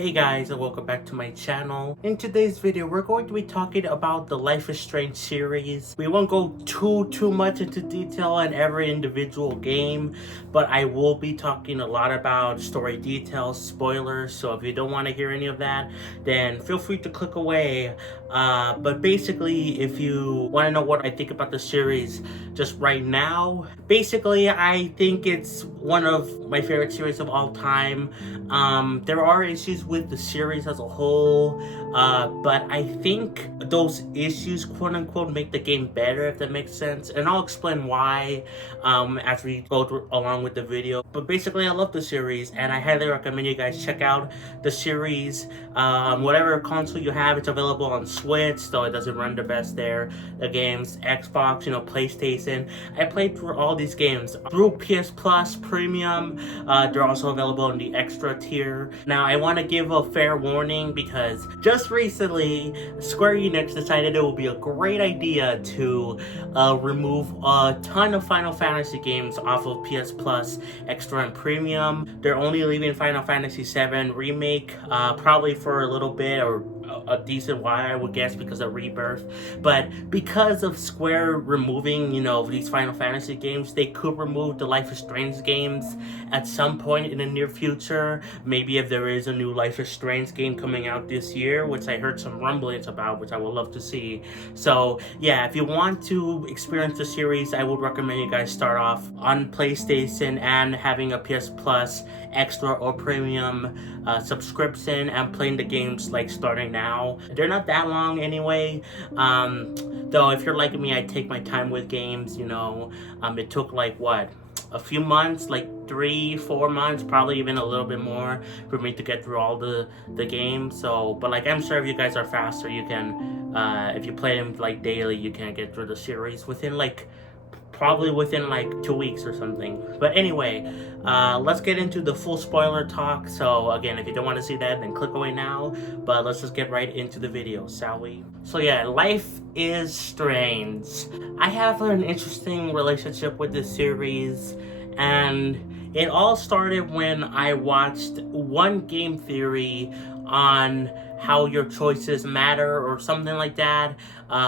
Hey guys, and welcome back to my channel. In today's video, we're going to be talking about the Life is Strange series. We won't go too much into detail on every individual game, but I will be talking a lot about story details, spoilers, so if you don't want to hear any of that, then feel free to click away. But basically, if you want to know what I think about the series just right now, basically I think it's one of my favorite series of all time. There are issues with the series as a whole, but I think those issues, quote unquote, make the game better, if that makes sense. And I'll explain why as we go along with the video. But basically, I love the series, and I highly recommend you guys check out the series. Whatever console you have, it's available on Switch, though it doesn't run the best there. The games, Xbox, PlayStation. I played through all these games through PS Plus Premium. They're also available in the extra tier. Now, I want to give a fair warning because just recently, Square Enix decided it would be a great idea to remove a ton of Final Fantasy games off of PS Plus Extra and Premium. They're only leaving Final Fantasy VII Remake, probably for a little bit or a decent while, I would guess, because of Rebirth. But because of Square removing, these Final Fantasy games, they could remove the Life is Strange games at some point in the near future. Maybe if there is a new Life is Strange game coming out this year, which I heard some rumblings about, which I would love to see. So yeah, if you want to experience the series, I would recommend you guys start off on PlayStation and having a PS Plus Extra or Premium subscription and playing the games like starting now. They're not that long anyway. Though if you're like me, I take my time with games. It took a few months, like 3-4 months, probably even a little bit more, for me to get through all the games. So, but I'm sure if you guys are faster, you can, if you play them daily, you can get through the series probably within 2 weeks or something. But anyway, let's get into the full spoiler talk. So again, if you don't want to see that, then click away now. But let's just get right into the video, shall we? So yeah, Life is Strange. I have an interesting relationship with this series, and it all started when I watched one game theory on how your choices matter or something like that,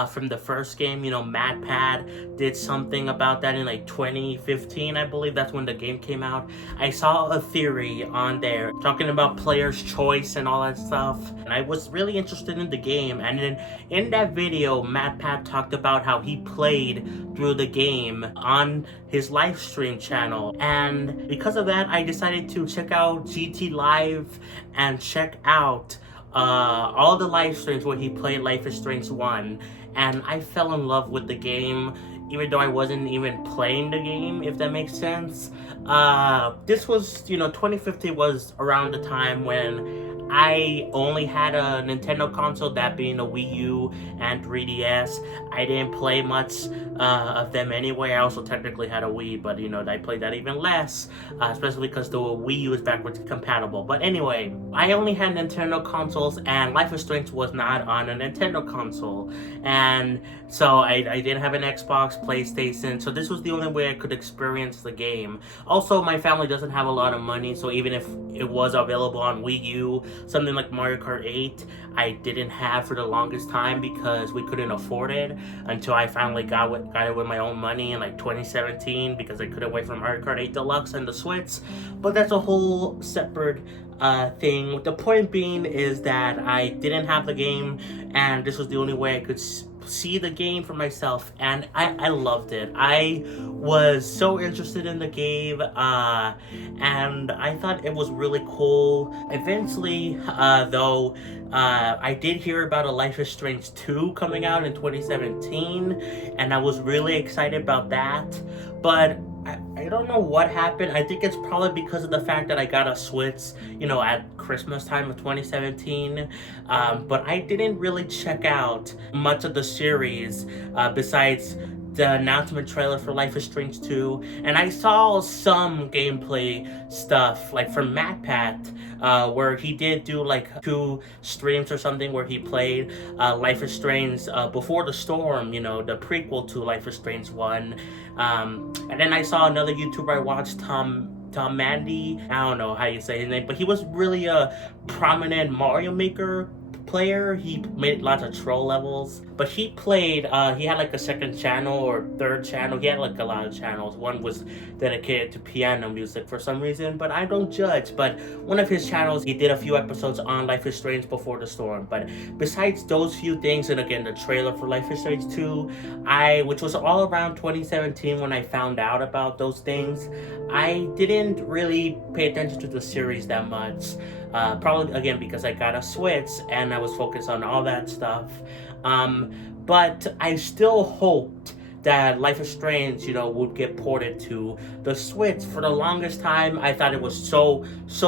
from the first game. MatPat did something about that in 2015, I believe. That's when the game came out. I saw a theory on there talking about player's choice and all that stuff, and I was really interested in the game. And then in that video, MatPat talked about how he played through the game on his live stream channel, and because of that, I decided to check out GT Live and check out all the live streams where he played Life is Strange 1, and I fell in love with the game, even though I wasn't even playing the game, if that makes sense. This was, 2015 was around the time when I only had a Nintendo console, that being a Wii U and 3DS. I didn't play much of them anyway. I also technically had a Wii, but I played that even less, especially because the Wii U is backwards compatible. But anyway, I only had Nintendo consoles, and Life is Strange was not on a Nintendo console, and so I didn't have an Xbox, PlayStation, so this was the only way I could experience the game. Also, my family doesn't have a lot of money, so even if it was available on Wii U, something like Mario Kart 8, I didn't have for the longest time because we couldn't afford it until I finally got it with my own money in 2017, because I couldn't wait for Mario Kart 8 Deluxe and the Switch. But that's a whole separate thing. The point being is that I didn't have the game, and this was the only way I could see the game for myself, and I loved it. I was so interested in the game, and I thought it was really cool. Eventually, though, I did hear about a Life is Strange 2 coming out in 2017, and I was really excited about that, but I don't know what happened. I think it's probably because of the fact that I got a Switch, at Christmas time of 2017. But I didn't really check out much of the series besides the announcement trailer for Life is Strange 2, and I saw some gameplay stuff from MatPat, where he did do 2 streams or something where he played Life is Strange Before the Storm, the prequel to Life is Strange 1. And then I saw another YouTuber I watched, Tom Mandy. I don't know how you say his name, but he was really a prominent Mario Maker player. He made lots of troll levels, but he played, he had like a second channel or third channel. He had like a lot of channels. One was dedicated to piano music for some reason, but I don't judge. But one of his channels, he did a few episodes on Life is Strange Before the Storm. But besides those few things, and again, the trailer for Life is Strange 2, which was all around 2017 when I found out about those things, I didn't really pay attention to the series that much. Probably again because I got a Switch and I was focused on all that stuff. But I still hoped that Life is Strange, would get ported to the Switch. For the longest time, I thought it was so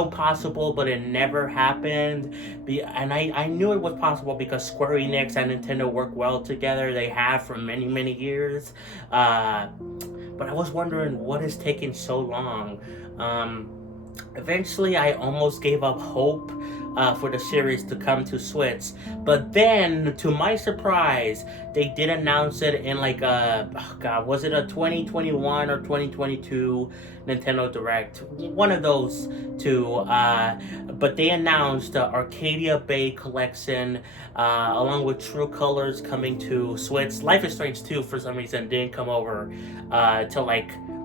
possible, but it never happened. And I knew it was possible because Square Enix and Nintendo work well together. They have for many, many years. But I was wondering what is taking so long. Eventually, I almost gave up hope for the series to come to Switch. But then, to my surprise, they did announce it in was it a 2021 or 2022 Nintendo Direct? One of those two. But they announced the Arcadia Bay Collection, along with True Colors coming to Switch. Life is Strange 2, for some reason, didn't come over till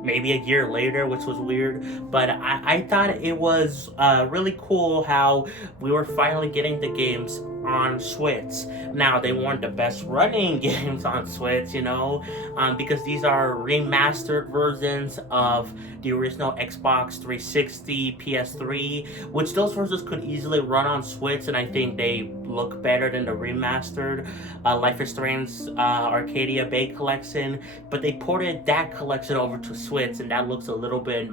maybe a year later, which was weird. But I thought it was really cool how we were finally getting the games on Switch. Now, they weren't the best running games on Switch, because these are remastered versions of the original Xbox 360, PS3, which those versions could easily run on Switch, and I think they look better than the remastered Life is Strange Arcadia Bay Collection. But they ported that collection over to Switch, and that looks a little bit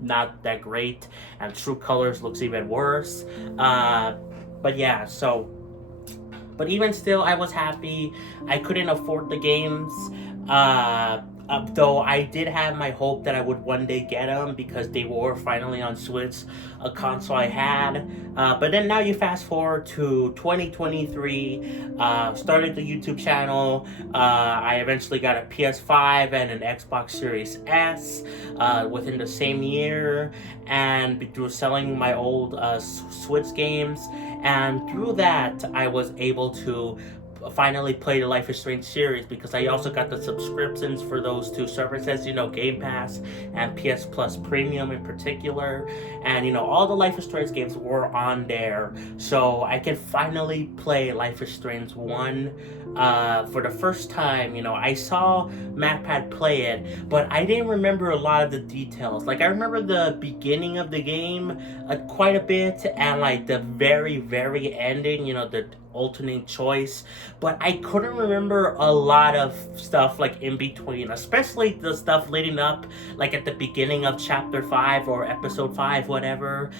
not that great, and True Colors looks even worse. But yeah, but even still, I was happy. I couldn't afford the games, though I did have my hope that I would one day get them because they were finally on Switch, a console I had. But then now you fast forward to 2023, started the YouTube channel. I eventually got a PS5 and an Xbox Series S within the same year, and through selling my old Switch games. And through that, I was able to finally play the Life is Strange series because I also got the subscriptions for those two services, Game Pass and PS Plus Premium in particular. And, all the Life is Strange games were on there. So I can finally play Life is Strange 1 for the first time. I saw MatPat play it, but I didn't remember a lot of the details. I remember the beginning of the game quite a bit, and the very, very ending, the alternate choice, but I couldn't remember a lot of stuff in between, especially the stuff leading up at the beginning of chapter 5 or episode 5, whatever,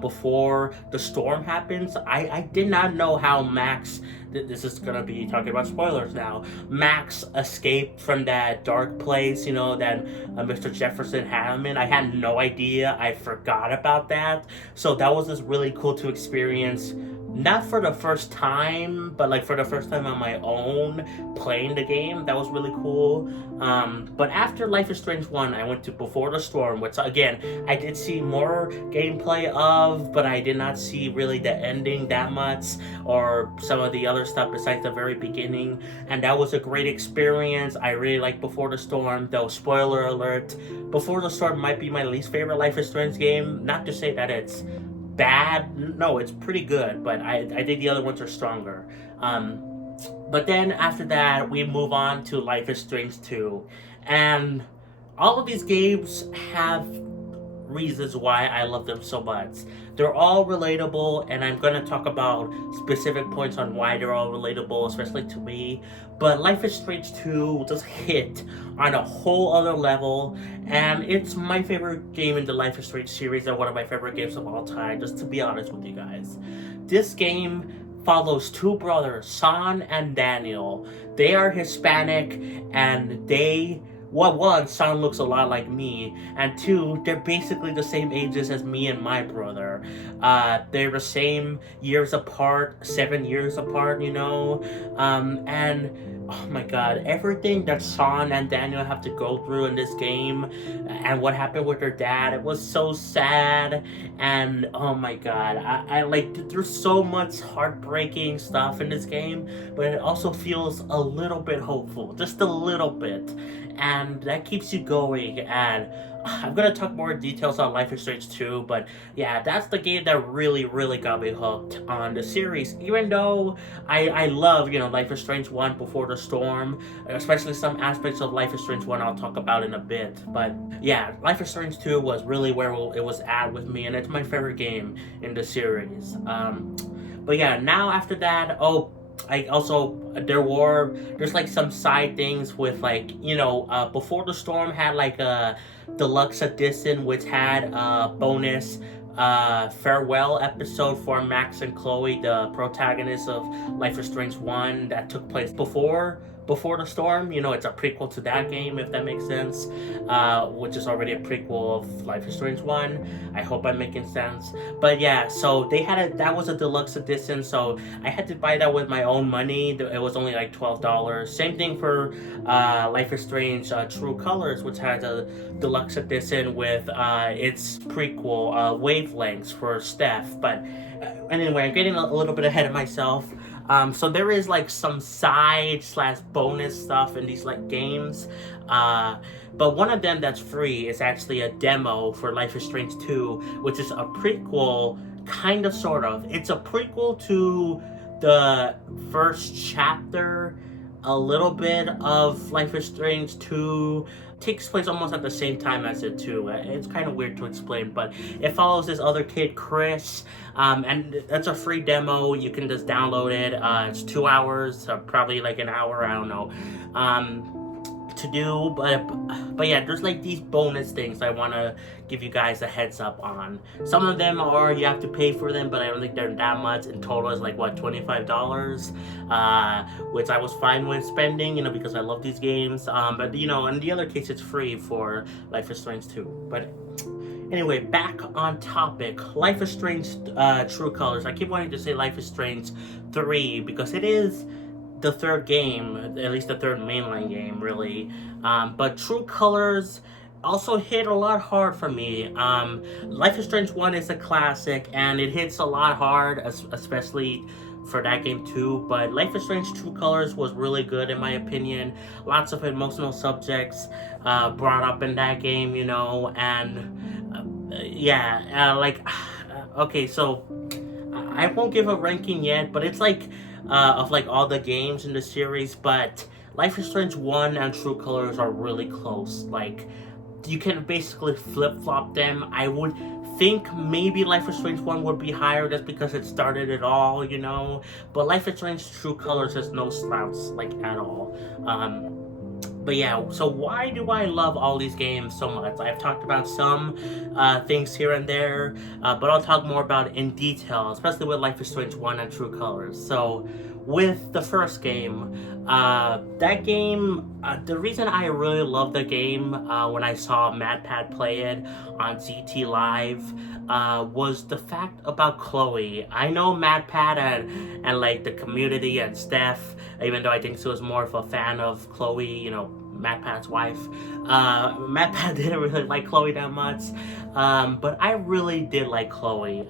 before the storm happens. I did not know how Max, this is gonna be talking about spoilers now, Max escaped from that dark place, that Mr. Jefferson had him in. I had no idea. I forgot about that. So that was just really cool to experience. Not for the first time, but for the first time on my own playing the game. That was really cool. But after Life is Strange 1, I went to Before the Storm, which again, I did see more gameplay of, but I did not see really the ending that much, or some of the other stuff besides the very beginning. And that was a great experience. I really like Before the Storm, though spoiler alert, Before the Storm might be my least favorite Life is Strange game. Not to say that it's bad, no, it's pretty good, but I think the other ones are stronger. But then after that, we move on to Life is Strange 2, and all of these games have reasons why I love them so much. They're all relatable, and I'm going to talk about specific points on why they're all relatable, especially to me. But Life is Strange 2 just hit on a whole other level, and it's my favorite game in the Life is Strange series, and one of my favorite games of all time, just to be honest with you guys. This game follows two brothers, San and Daniel. They are Hispanic, and one, San looks a lot like me, and two, they're basically the same ages as me and my brother. They're the same years apart, 7 years apart, and oh my god, everything that Sean and Daniel have to go through in this game and what happened with their dad, it was so sad. And oh my god, I like, there's so much heartbreaking stuff in this game, but it also feels a little bit hopeful, just a little bit, and that keeps you going. And I'm gonna talk more details on Life is Strange 2, but yeah, that's the game that really got me hooked on the series. Even though I love, Life is Strange 1 Before the Storm, especially some aspects of Life is Strange 1 I'll talk about in a bit. But yeah, Life is Strange 2 was really where it was at with me, and it's my favorite game in the series. But yeah, now after that, I also there's like some side things with, like, Before the Storm had like a deluxe edition which had a bonus farewell episode for Max and Chloe, the protagonists of Life is Strange 1, that took place before the Storm. It's a prequel to that game, if that makes sense, which is already a prequel of Life is Strange 1. I hope I'm making sense. But yeah, so that was a deluxe edition, so I had to buy that with my own money. It was only like $12. Same thing for Life is Strange True Colors, which has a deluxe edition with its prequel, Wavelengths, for Steph. But anyway, I'm getting a little bit ahead of myself. So there is like some side slash bonus stuff in these like games, but one of them that's free is actually a demo for Life is Strange 2, which is a prequel, kind of, sort of. It's a prequel to the first chapter, a little bit of Life is Strange 2. Takes place almost at the same time as it too. It's kind of weird to explain, but it follows this other kid, Chris, and that's a free demo. You can just download it. It's 2 hours, probably like an hour, I don't know, to do, but yeah, there's like these bonus things I want to give you guys a heads up on. Some of them are you have to pay for them, but I don't think they're that much. In total is like, what, $25, which I was fine with spending, because I love these games. But in the other case, it's free for Life is Strange 2. But anyway, back on topic. Life is Strange True Colors. I keep wanting to say Life is Strange 3 because it is the third game, at least the third mainline game, really. But True Colors also hit a lot hard for me. Life is Strange 1 is a classic, and it hits a lot hard, especially for that game too. But Life is Strange True Colors was really good, in my opinion. Lots of emotional subjects brought up in that game, and okay, so I won't give a ranking yet, but it's like of like all the games in the series, but Life is Strange 1 and True Colors are really close. Like, you can basically flip-flop them. I would think maybe Life is Strange 1 would be higher just because it started it all, but Life is Strange True Colors is no slouch, like, at all. But yeah, so why do I love all these games so much? I've talked about some things here and there, but I'll talk more about it in detail, especially with Life is Strange 1 and True Colors. So with the first game, that game, the reason I really loved the game when I saw MadPat play it on ZT Live was the fact about Chloe. I know MadPat and like the community and Steph, even though I think she was more of a fan of Chloe, MadPat's wife. MadPat didn't really like Chloe that much, but I really did like Chloe.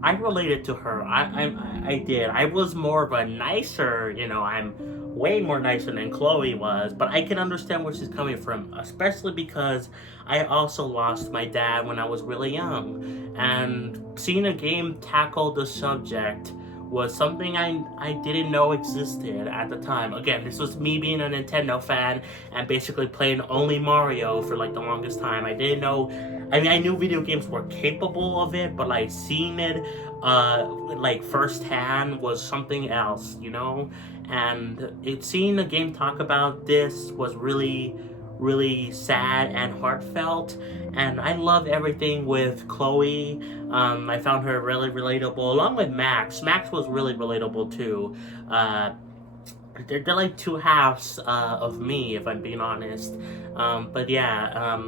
I related to her. I did. I was more of a nicer, I'm way more nicer than Chloe was, but I can understand where she's coming from, especially because I also lost my dad when I was really young, and seeing a game tackle the subject was something I didn't know existed at the time. Again, this was me being a Nintendo fan and basically playing only Mario for like the longest time. I didn't know, I knew video games were capable of it, but like seeing it like firsthand was something else, and seeing a game talk about this was really sad and heartfelt, and I love everything with Chloe. I found her really relatable, along with Max. Max was really relatable too. They're like two halves of me, if I'm being honest. But yeah,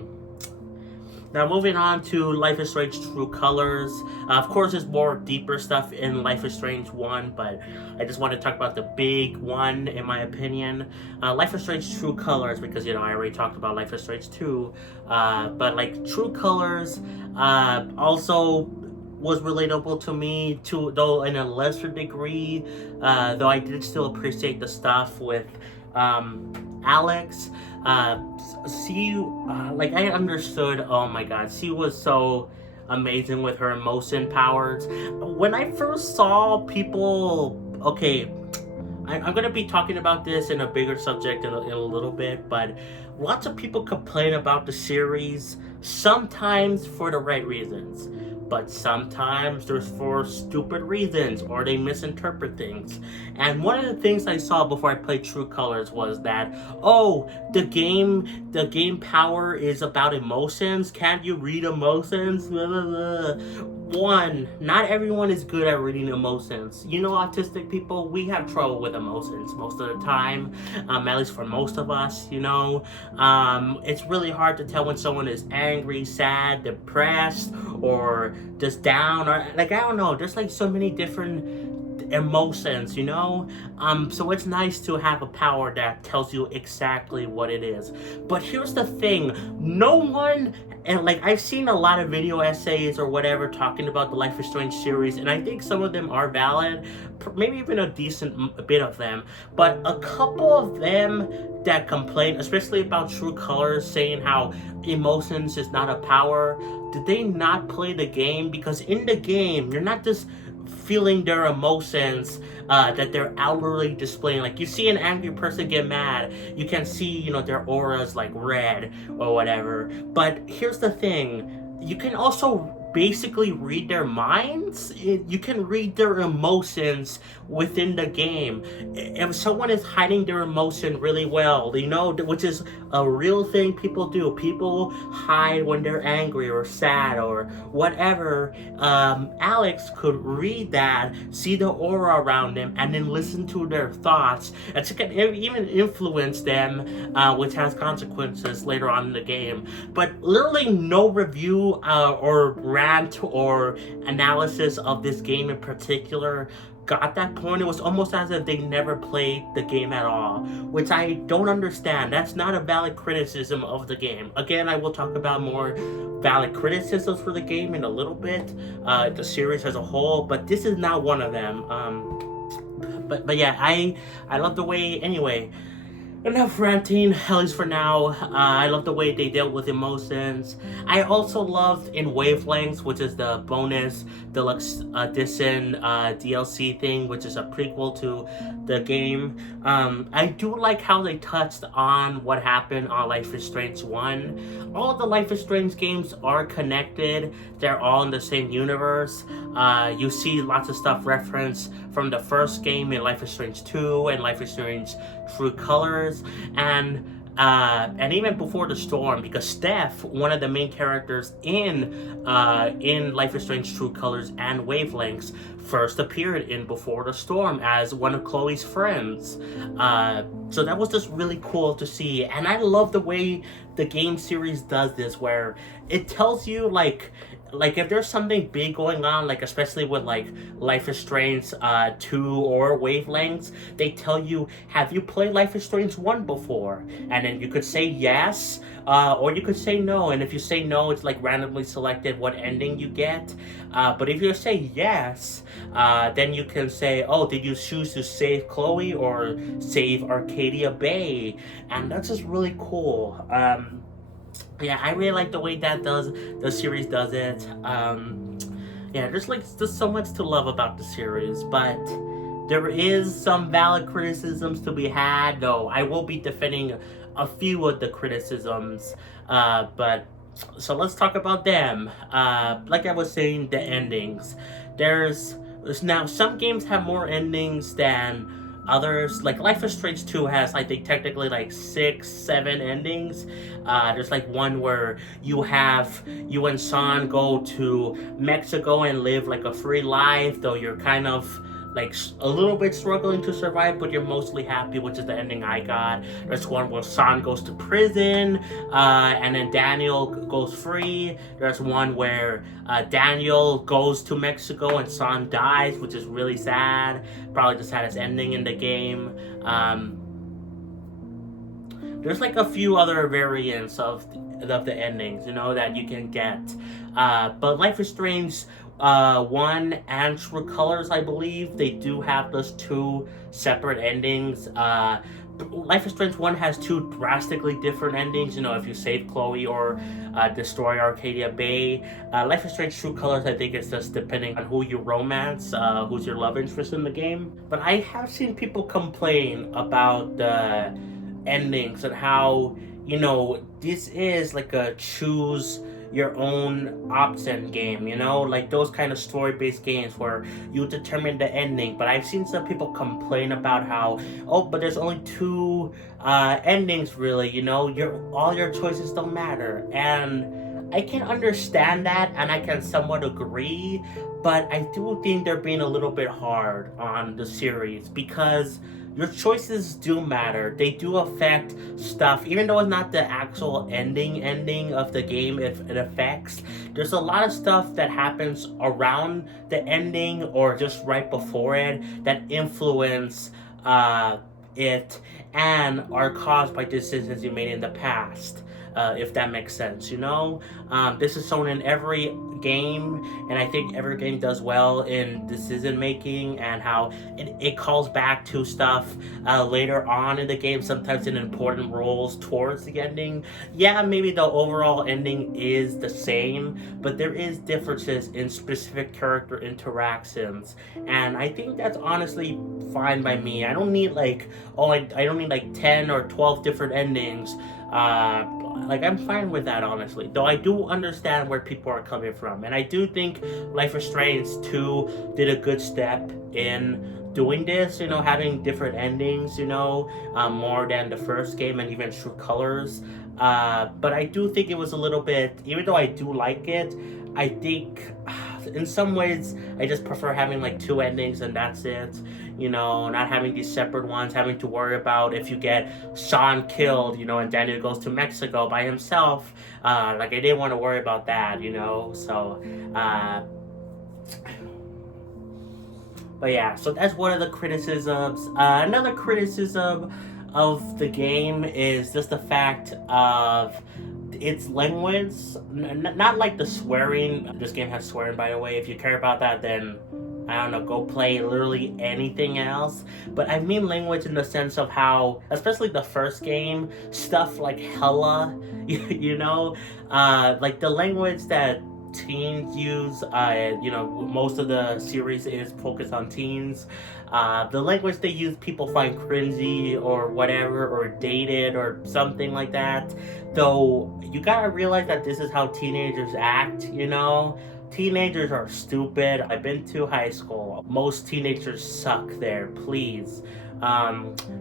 Now moving on to Life is Strange True Colors. Of course, there's more deeper stuff in Life is Strange 1, but I just want to talk about the big one, in my opinion. Life is Strange True Colors, because, I already talked about Life is Strange 2. But, like, True Colors also was relatable to me, too, though in a lesser degree, though I did still appreciate the stuff with Alex. Like, I understood, oh my god, she was so amazing with her emotion powers. When I first saw people, okay, I'm going to be talking about this in a bigger subject in a little bit, but lots of people complain about the series, sometimes for the right reasons, but sometimes there's for stupid reasons, or they misinterpret things. And one of the things I saw before I played True Colors was that, oh, the game power is about emotions. Can't you read emotions? Blah, blah, blah. One, not everyone is good at reading emotions. Autistic people, we have trouble with emotions most of the time, at least for most of us, It's really hard to tell when someone is angry, sad, depressed, or just down, or, like, I don't know, there's, like, so many different emotions, so it's nice to have a power that tells you exactly what it is. But here's the thing, no one, and, like, I've seen a lot of video essays or whatever talking about the Life is Strange series, and I think some of them are valid, maybe even a decent bit of them, but a couple of them that complain, especially about True Colors, saying how emotions is not a power, did they not play the game? Because in the game, you're not just feeling their emotions that they're outwardly displaying. Like, you see an angry person get mad, you can see, their auras like red or whatever. But here's the thing, you can also basically read their minds. You can read their emotions within the game. If someone is hiding their emotion really well, which is a real thing people do. People hide when they're angry or sad or whatever. Alex could read that, see the aura around them, and then listen to their thoughts. And she can even influence them, which has consequences later on in the game. But literally no review or rant or analysis of this game in particular got that point. It was almost as if they never played the game at all, which I don't understand. That's not a valid criticism of the game. Again, I will talk about more valid criticisms for the game in a little bit, the series as a whole, but this is not one of them. But yeah, I love the way, anyway. Enough ranting, at least for now. I love the way they dealt with emotions. I also loved in Wavelengths, which is the bonus deluxe edition DLC thing, which is a prequel to the game. I do like how they touched on what happened on Life is Strange 1. All of the Life is Strange games are connected. They're all in the same universe. You see lots of stuff referenced from the first game in Life is Strange 2 and Life is Strange True Colors, and even Before the Storm, because Steph, one of the main characters in Life is Strange True Colors and Wavelengths, first appeared in Before the Storm as one of Chloe's friends. So that was just really cool to see, and I love the way the game series does this, where it tells you like if there's something big going on, like especially with like Life is Strange 2 or Wavelengths, they tell you, have you played Life is Strange 1 before? And then you could say yes, or you could say no, and if you say no, it's like randomly selected what ending you get. But if you say yes, then you can say, oh, did you choose to save Chloe or save Arcadia Bay? And that's just really cool. Yeah, I really like the way that the series does it. Yeah, there's so much to love about the series, but there is some valid criticisms to be had, though I will be defending a few of the criticisms. But so let's talk about them. Like I was saying, the endings. There's now some games have more endings than others. Like Life is Strange 2 has, I think, technically like 6-7 endings. There's like one where you and Sean go to Mexico and live like a free life, though you're kind of like a little bit struggling to survive, but you're mostly happy, which is the ending I got. There's one where San goes to prison, and then Daniel goes free. There's one where Daniel goes to Mexico and San dies, which is really sad. Probably the saddest ending in the game. There's like a few other variants of the endings, that you can get. But Life is Strange 1 and True Colors, I believe, they do have those two separate endings. Life is Strange 1 has two drastically different endings, if you save Chloe or destroy Arcadia Bay. Life is Strange True Colors, I think it's just depending on who you romance, who's your love interest in the game. But I have seen people complain about the endings and how, this is like a choose your own option game, like those kind of story-based games where you determine the ending. But I've seen some people complain about how, but there's only two endings really, all your choices don't matter. And I can understand that, and I can somewhat agree, but I do think they're being a little bit hard on the series, because your choices do matter. They do affect stuff, even though it's not the actual ending of the game. It affects. There's a lot of stuff that happens around the ending or just right before it that influence it and are caused by decisions you made in the past. If that makes sense, this is shown in every game, and I think every game does well in decision making and how it calls back to stuff later on in the game, sometimes in important roles towards the ending. Yeah, maybe the overall ending is the same, but there is differences in specific character interactions, and I think that's honestly fine by me. I don't need I don't need 10 or 12 different endings. I'm fine with that, honestly. Though I do understand where people are coming from. And I do think Life is Strange 2 did a good step in doing this, having different endings, more than the first game and even True Colors. But I do think it was a little bit, even though I do like it, I think in some ways I just prefer having two endings and that's it. Not having these separate ones, having to worry about if you get Sean killed, and Daniel goes to Mexico by himself. I didn't want to worry about that, so but yeah, so that's one of the criticisms. Another criticism of the game is just the fact of its language, not like the swearing. This game has swearing, by the way. If you care about that, then I don't know, go play literally anything else. But I mean language in the sense of how, especially the first game, stuff like hella, the language that teens use, most of the series is focused on teens. The language they use, people find cringy or whatever, or dated or something like that. Though you gotta realize that this is how teenagers act, Teenagers are stupid. I've been to high school. Most teenagers suck there, please.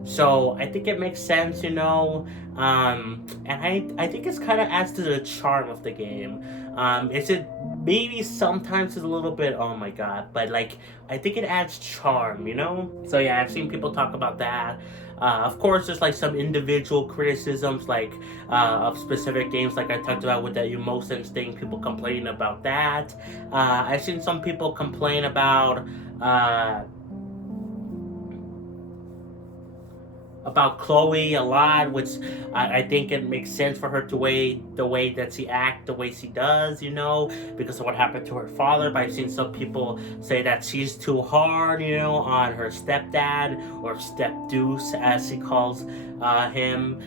So I think it makes sense, and I think it's kind of adds to the charm of the game. Maybe sometimes it's a little bit, oh my god, but I think it adds charm, So yeah, I've seen people talk about that. Of course, there's some individual criticisms of specific games, like I talked about with the emotions thing, people complaining about that. I've seen some people complain about Chloe a lot, which I think it makes sense for her the way that she acts, the way she does, because of what happened to her father. But I've seen some people say that she's too hard, on her stepdad, or step deuce as she calls him,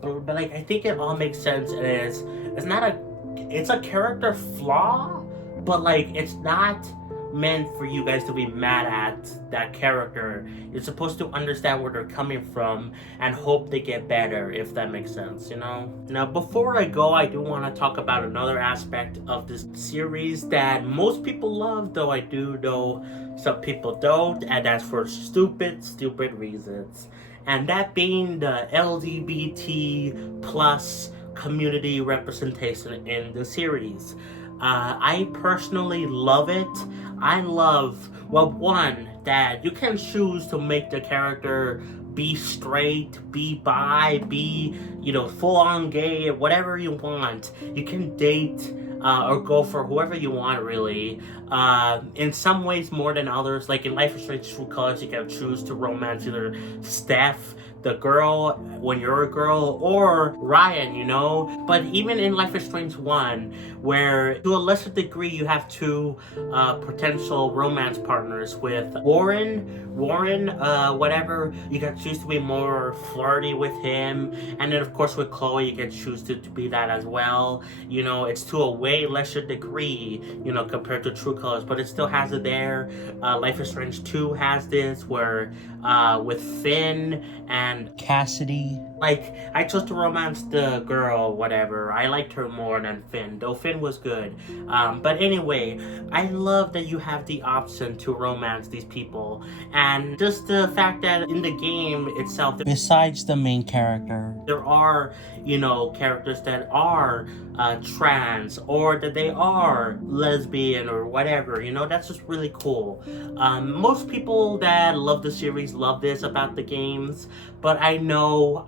but I think it all makes sense. It's a character flaw, but it's not meant for you guys to be mad at that character. You're supposed to understand where they're coming from and hope they get better, if that makes sense, Now, before I go, I do want to talk about another aspect of this series that most people love, though I do know some people don't, and that's for stupid reasons. And that being the LGBT plus community representation in the series. I personally love it. I love Well, one, that you can choose to make the character be straight, be bi, be, full on gay, whatever you want. You can date or go for whoever you want, really. In some ways more than others. Like in Life is Strange True Colors, you can choose to romance either Steph, the girl, when you're a girl, or Ryan, But even in Life is Strange 1, where to a lesser degree you have two potential romance partners with Warren, whatever, you can choose to be more flirty with him. And then, of course, with Chloe, you can choose to be that as well. It's to a way lesser degree, compared to True Colors, but it still has it there. Life is Strange 2 has this, where with Finn and Cassidy. Like, I chose to romance the girl, whatever. I liked her more than Finn, though Finn was good. But anyway, I love that you have the option to romance these people. And just the fact that in the game itself, besides the main character, there are, characters that are trans, or that they are lesbian or whatever, that's just really cool. Most people that love the series love this about the games, but I know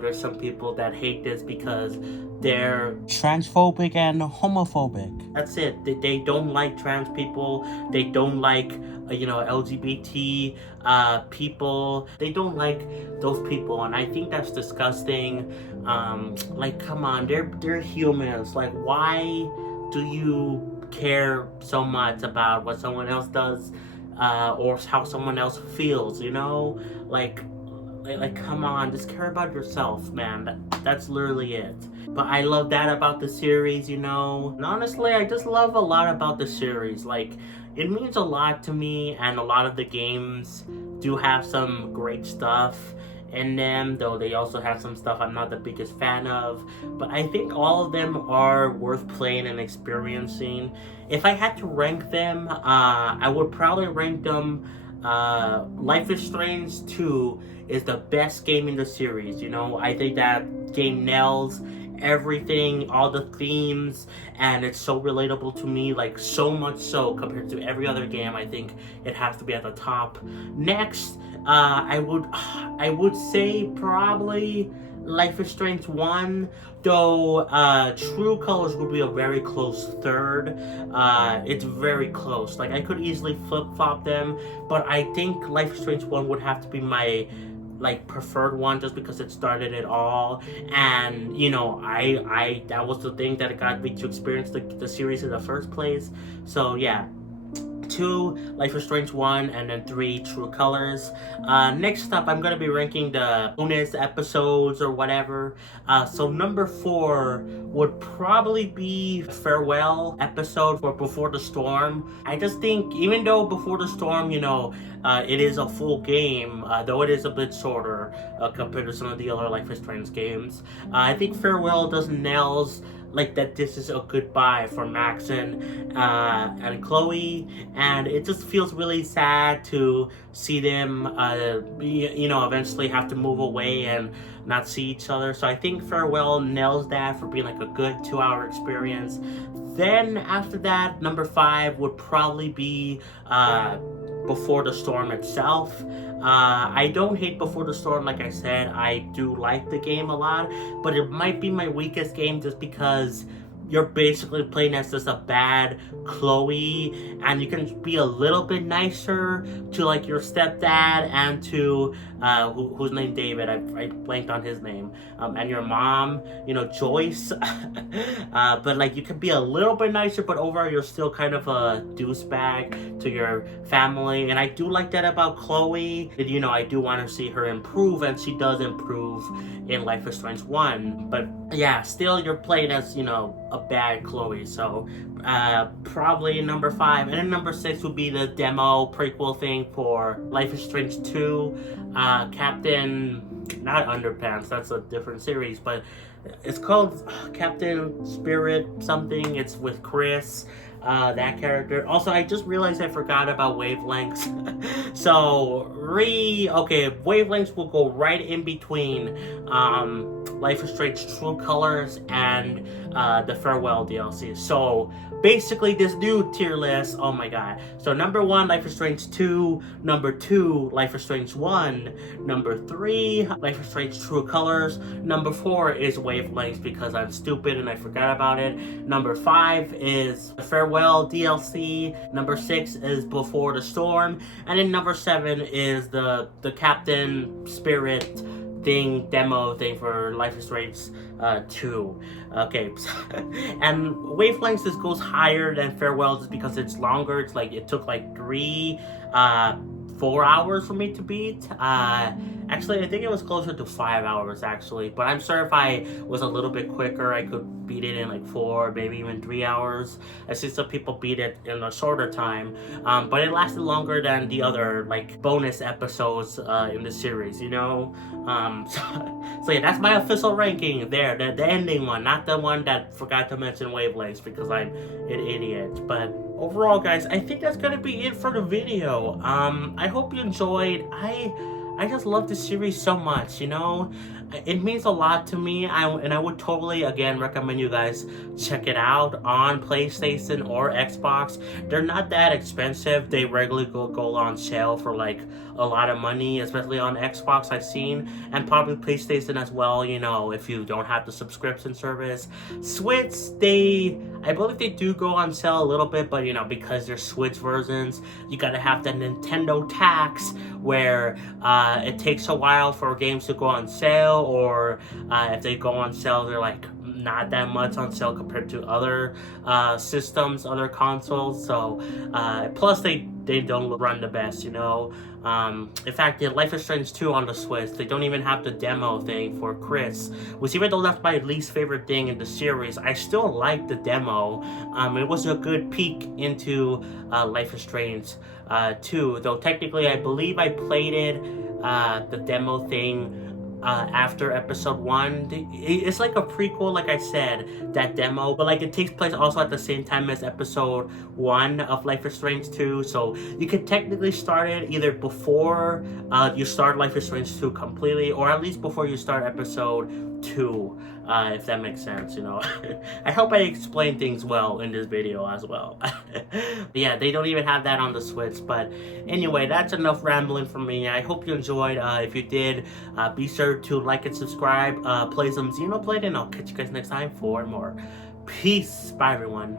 there's some people that hate this because they're transphobic and homophobic. That's it. They don't like trans people. They don't like, LGBT people. They don't like those people, and I think that's disgusting. Like, come on, they're humans. Like, why do you care so much about what someone else does, or how someone else feels? Like, come on, just care about yourself, man. That's literally it. But I love that about the series, And honestly, I just love a lot about the series. Like, it means a lot to me, and a lot of the games do have some great stuff in them, though they also have some stuff I'm not the biggest fan of. But I think all of them are worth playing and experiencing. If I had to rank them, I would probably rank them. Life is Strange 2 is the best game in the series. I think that game nails everything, all the themes, and it's so relatable to me, like so much so compared to every other game. I think it has to be at the top. Next, I would say probably Life is Strange 1, though True Colors would be a very close third. It's very close. Like, I could easily flip-flop them, but I think Life is Strange 1 would have to be my preferred one, just because it started it all, and I that was the thing that got me to experience the series in the first place. So yeah, 2 Life is Strange 1, and then 3 True Colors. Next up, I'm gonna be ranking the bonus episodes or whatever. So number 4 would probably be Farewell episode for Before the Storm. I just think, even though Before the Storm, it is a full game, though it is a bit shorter compared to some of the other Life is Strange games, I think Farewell does nails like that. This is a goodbye for Max and Chloe, and it just feels really sad to see them eventually have to move away and not see each other. So I think Farewell nails that for being like a good 2-hour experience. Then after that, number 5 would probably be Before the Storm itself. I don't hate Before the Storm, like I said. I do like the game a lot, but it might be my weakest game just because you're basically playing as just a bad Chloe, and you can be a little bit nicer to like your stepdad and to who's named David. I blanked on his name. And your mom, Joyce. But like, you can be a little bit nicer, but overall you're still kind of a douchebag to your family. And I do like that about Chloe. And, I do want to see her improve, and she does improve in Life is Strange 1. But yeah, still you're playing as, a bad Chloe. So probably number 5. And then number 6 would be the demo prequel thing for Life is Strange 2. Captain, not Underpants, that's a different series, but it's called Captain Spirit something. It's with Chris, that character. Also, I just realized I forgot about wavelengths. So wavelengths will go right in between Life is Strange True Colors and the Farewell DLC. So basically this new tier list, oh my god. So number 1, Life is Strange 2. Number 2, Life is Strange 1. Number 3, Life is Strange True Colors. Number 4 is Wavelengths because I'm stupid and I forgot about it. Number 5 is the Farewell DLC. Number 6 is Before the Storm. And then number 7 is the Captain Spirit demo thing for Life is Strange 2. Okay, and Wavelengths this goes higher than Farewell just because it's longer. It's like it took like 4 hours for me to beat. Actually, I think it was closer to 5 hours actually, but I'm sure if I was a little bit quicker, I could beat it in like 4, maybe even 3 hours. I see some people beat it in a shorter time, but it lasted longer than the other like bonus episodes in the series, you know. So yeah, that's my official ranking there, the ending one, not the one that forgot to mention Wavelengths because I'm an idiot. But overall, guys, I think that's gonna be it for the video. I hope you enjoyed. I just love this series so much, you know. It means a lot to me, and I would totally, again, recommend you guys check it out on PlayStation or Xbox. They're not that expensive. They regularly go on sale for like a lot of money, especially on Xbox I've seen, and probably PlayStation as well, you know, if you don't have the subscription service. Switch, I believe they do go on sale a little bit, but you know, because they're Switch versions, you gotta have the Nintendo tax where it takes a while for games to go on sale, or if they go on sale, they're like not that much on sale compared to other systems, other consoles. So plus they don't run the best, you know. In fact, the Life is Strange 2 on the Switch, they don't even have the demo thing for Chris, which even though that's my least favorite thing in the series, I still like the demo. It was a good peek into Life is Strange 2, though technically I believe I played it, the demo thing, after episode 1. It's like a prequel, like I said, that demo, but like it takes place also at the same time as episode 1 of Life is Strange 2, so you could technically start it either before you start Life is Strange 2 completely, or at least before you start episode 2, if that makes sense, you know. I hope I explained things well in this video as well. Yeah, they don't even have that on the Switch, but anyway, that's enough rambling from me. I hope you enjoyed. If you did, be sure to like and subscribe, play some Xenoblade, and I'll catch you guys next time for more. Peace. Bye, everyone.